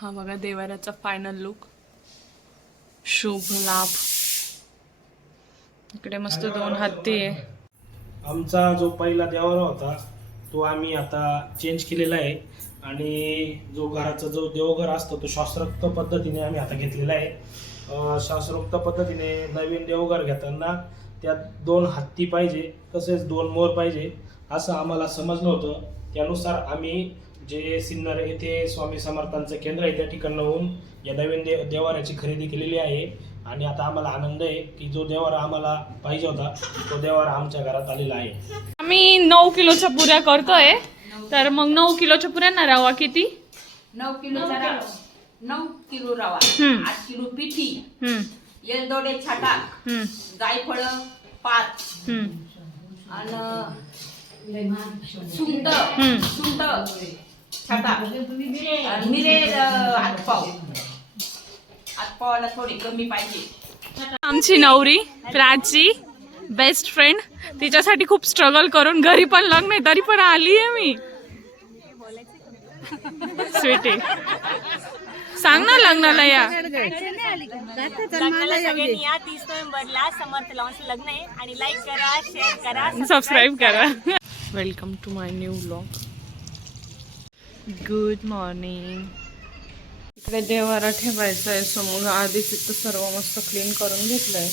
हा बघा देवाऱ्याचा final look. शुभ लाभ. इकडे मस्त 2 हत्ती आहे. आमचा जो पहिला देवारा होता तो आम्ही आता चेंज केलेला आहे आणि जो घराचा जो देवघर असतो तो शास्त्रोक्त पद्धतीने आम्ही आता घेतलेला आहे. शास्त्रोक्त पद्धतीने नवीन देवघर घेताना त्यात 2 हत्ती पाहिजे तसेच 2 मोर पाहिजे असं आम्हाला समजलं होतं. त्यानुसार आम्ही जे सिन्नर येथे स्वामी समर्थांचं केंद्र आहे त्या ठिकाणाहून या नवीन देवाऱ्याची खरेदी केलेली आहे. आणि आता आम्हाला आनंद आहे की जो देवारा आम्हाला पाहिजे होता तो देवारा आमच्या घरात आलेला आहे. आम्ही 9 किलोच्या पुऱ्या करतोय. तर मग 9 किलोच्या पुऱ्यांना रवा किती? 9 किलोचा रवा, 9 किलो रवा, 8 किलो पिठी, येलदोडे छटाक, जायफळ 5 आणि सुंट छटाक, मिरे आतपावाला थोडी कमी पाहिजे. आमची नवरी प्राची बेस्ट फ्रेंड, तिच्यासाठी खूप स्ट्रगल करून घरी पण लग्न आहे तरी पण आली आहे मी. स्वीटी सांग ना लग्नाला या. लग्नाला सगळ्यांनी या 30 नोव्हेंबरला समर्थ लॉन्च लग्न आहे आणि लाईक करा, शेअर करा, सबस्क्राईब करा. Welcome to my new vlog. Good morning. इकडे देवारा ठेवायचा आहे सो मग आधीच इथं सर्व मस्त क्लीन करून घेतलंय.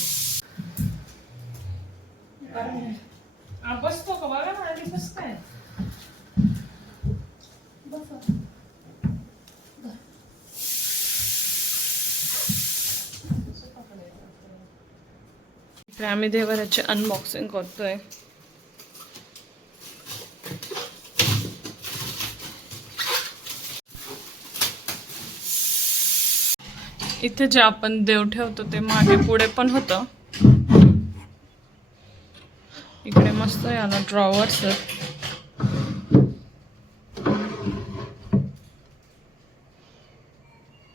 बसतो का बघा ना आधी बसताय. इकडे आम्ही देवाराची अनबॉक्सिंग करतोय. इथे जे आपण देव ठेवतो ते मागे पुढे पण होतं. इकडे मस्त याला ड्रॉवर्स आहेत.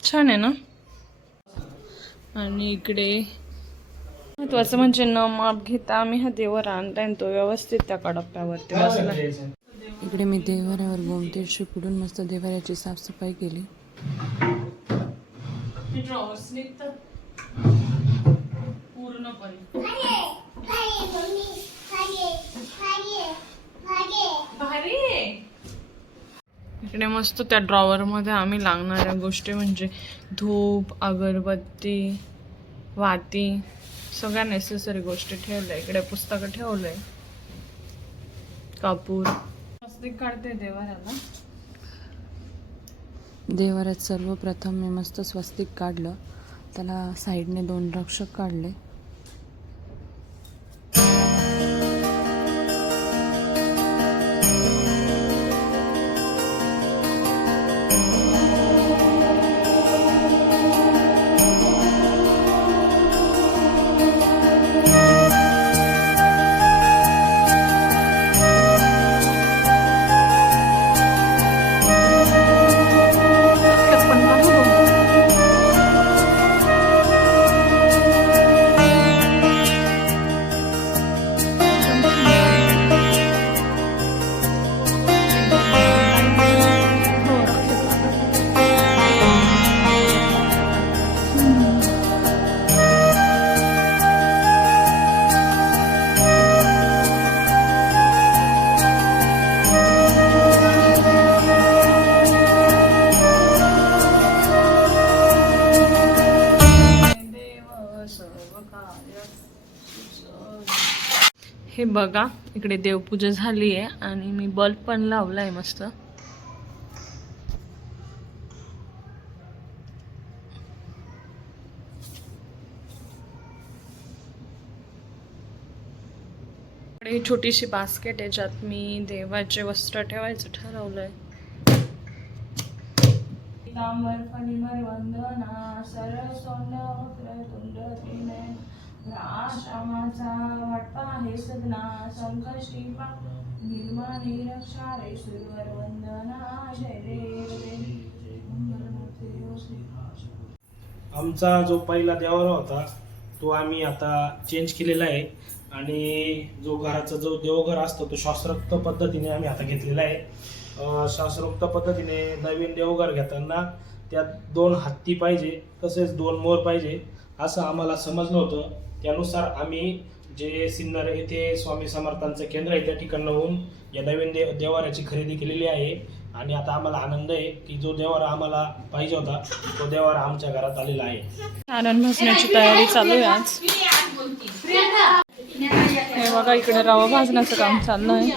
छान आहे ना. आणि इकडे महत्वाचं म्हणजे न माप घेता आम्ही हा देवर आणलाय आणि तो व्यवस्थित त्या कडप्प्यावरती बसला. इकडे मी देवाऱ्यावर गोमतीर शिपडून मस्त देवाऱ्याची साफसफाई केली. ड्रॉवर्स निघतात पूर्णपणे. इकडे मस्त त्या ड्रॉवर मध्ये आम्ही लागणाऱ्या गोष्टी म्हणजे धूप, अगरबत्ती, वाती, सगळ्या नेसेसरी गोष्टी ठेवल्या. इकडे पुस्तकं ठेवलंय, कापूर. स्वस्तिक काढते देवाऱ्याला. देवाऱ्यात सर्वप्रथम मी मस्त स्वस्तिक काढलं. त्याला साईडने 2 रक्षक काढले. हे बघा इकडे देवपूजा झाली आहे आणि मी बल्ब पण लावलाय मस्त. इकडे छोटीशी बास्केट आहे ज्यात मी देवाचे वस्त्र ठेवायचं ठरवलंय. पीतांबर फणीवर वंदना सरसोंड वक्रतुंड त्रिनयन रामाचा वाटपा हे सदना संकष्टी निर्माणी रक्षा रे सुरवर वंदना जय देव. आमचा जो पहिला देवारा होता तो आम्ही आता चेंज केलेला आहे आणि जो घराचा जो देवघर असतो तो शास्त्रोक्त पद्धतीने आम्ही आता घेतलेला आहे. शास्त्रोक्त पद्धतीने नवीन देवघर घेताना त्यात 2 हत्ती पाहिजे तसेच 2 मोर पाहिजे असं आम्हाला समजलं होतं. त्यानुसार आम्ही जे सिन्नर येथे स्वामी समर्थांचं केंद्र आहे त्या ठिकाणाहून या नवीन देवाऱ्याची खरेदी केलेली आहे. आणि आता आम्हाला आनंद आहे की जो देवारा आम्हाला पाहिजे होता तो देवारा आमच्या घरात आलेला आहे. सारण भाजण्याची तयारी चालू आहे आज. हे बघा इकडे रवा भाजण्याचं काम चाललं आहे.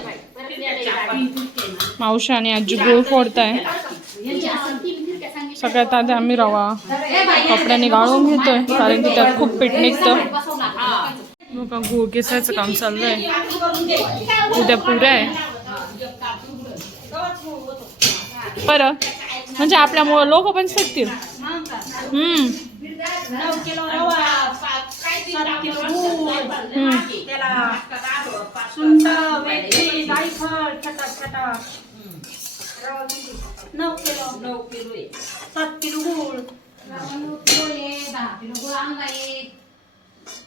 मावशी आणि आजी गुळ फोडताय. सगळ्यात आधी आम्ही रवा कपड्याने गाळून घेतोय कारण की त्यात खूप पीठ निघतं. बघा गुळ किसायचं काम चाललंय. उद्या पुऱ्या आहे बरं, म्हणजे आपल्यामुळं लोक पण शिकतील.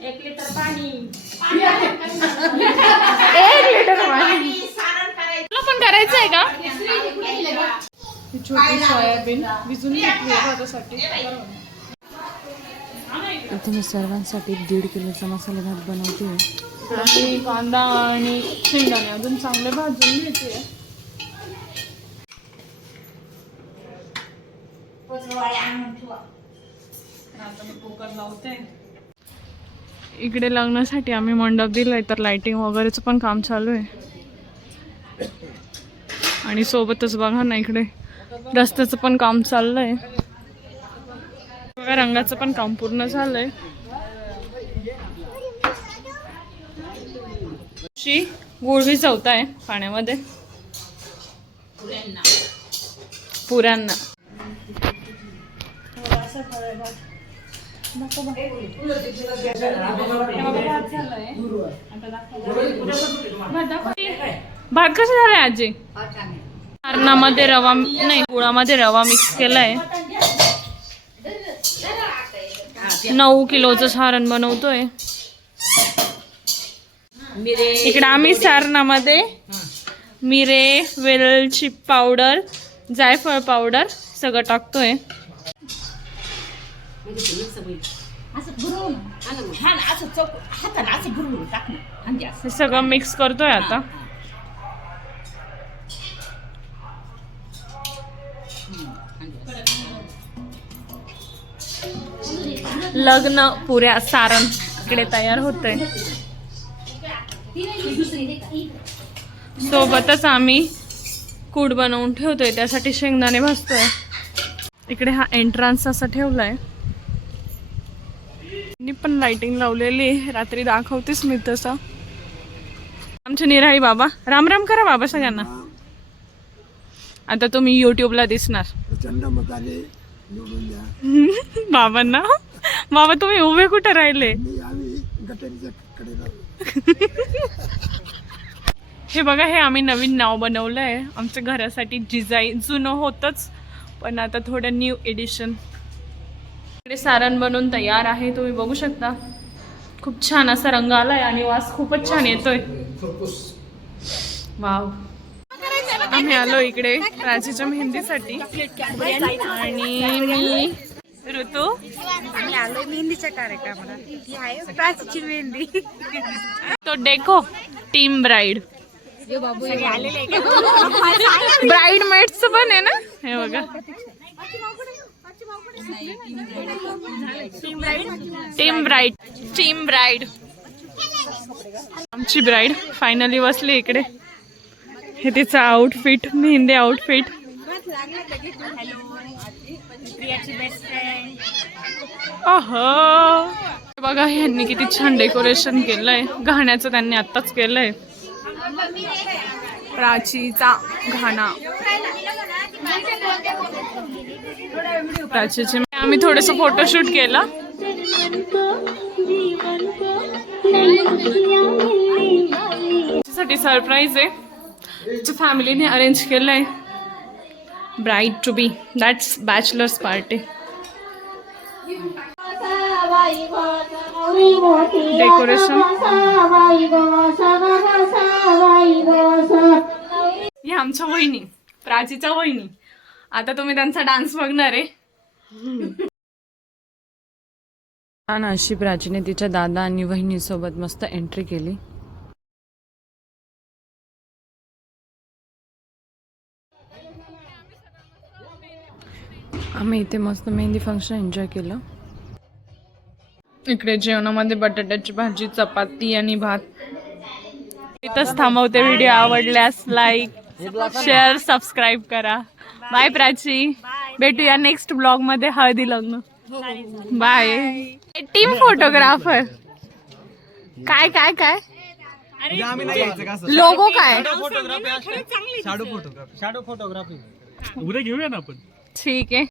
एक लिटर पाणी. तुला पण करायचं आहे का? छोटी सोयाबीन भिजून घेतली आहे भातासाठी. इथे मी सर्वांसाठी 1.5 किलोचा मसाले भात बनवते. आणि कांदा आणि शेंगदाणे अजून चांगले भाजून घ्यायचे. आता मी कुकर लावते. इकडे लग्नासाठी आम्ही मंडप दिलाय तर लाइटिंग वगैरेचं पण काम चालू आहे. आणि सोबतच बघा ना इकडे रस्त्याचं पण काम चाललंय. बघा रंगाचं पण काम पूर्ण झालंय. गुळ भिजवताय पाण्यामध्ये पुऱ्यांना. भात कसं झालाय आजी? सारणामध्ये रवा नाही गुळामध्ये रवा मिक्स केलाय. 9 किलोचं सारण बनवतोय. इकडे आम्ही सारणामध्ये मिरे, वेलची पावडर, जायफळ पावडर सगळं टाकतोय. हे सगळं मिक्स करतोय आता. लग्न पुऱ्या सारण इकडे तयार होतंय. सोबतच आम्ही कूट बनवून ठेवतोय त्यासाठी शेंगदाणे भाजतोय. इकडे हा एंट्रन्स असा ठेवलाय. मी पण लाइटिंग लावलेली रात्री दाखवतेच मी तसं. आमचे निराळी बाबा राम राम करा बाबा सगळ्यांना. आता तुम्ही युट्यूबला दिसणार. बाबांना बाबा तुम्ही उभे कुठे राहिले? हे बघा हे आम्ही नवीन नाव बनवलंय आमच्या घरासाठी. डिझाईन जुनं होतच पण आता थोडं न्यू एडिशन. इकडे सारण बनवून तयार आहे तुम्ही बघू शकता. खूप छान असा रंग आलाय आणि वास खूपच छान येतोय. वाव. आम्ही आलो इकडे प्राचीच्या मेहंदीसाठी आणि मी ऋतू आम्ही आलोय मेहंदीच्या कार्यक्रमाला. ती आहे प्राचीची मेहंदी. तो डेको टीम ब्राईड आलेले ब्राईड मेट्स पण आहे ना. हे बघा टीम ब्राईड आमची ब्राईड फायनली बसली इकडे. हे तिचं आउटफिट मेहंदी आउटफिट. बघा ह्यांनी किती छान डेकोरेशन केलंय. घाण्याचं त्यांनी आत्ताच केलंय. प्राचीचा घाणा. प्राचीचे आम्ही थोडस फोटोशूट केलं. साठी सरप्राईज आहे. फॅमिलीने अरेंज केलंय. Bride to be that's bachelors party. Decoration या आमच्या वहिनी प्राचीच्या वहिनी. आता तुम्ही त्यांचा डान्स बघणार आहे. छान अशी प्राचीने तिच्या दादा आणि वहिनीसोबत मस्त एंट्री केली. आम्ही इथे मस्त मेहंदी फंक्शन एन्जॉय केलं. इकडे जेवणामध्ये बटाट्याची भाजी, चपाती आणि भात. इथंच थांबवते. व्हिडिओ आवडल्यास लाईक, शेअर, सबस्क्राईब करा. बाय प्राची, भेटूया नेक्स्ट ब्लॉग मध्ये हळदी लग्न. बाय. टीम फोटोग्राफर काय काय काय लोगो काय शॅडो फोटोग्राफी उद्या घेऊया ना आपण. ठीक आहे.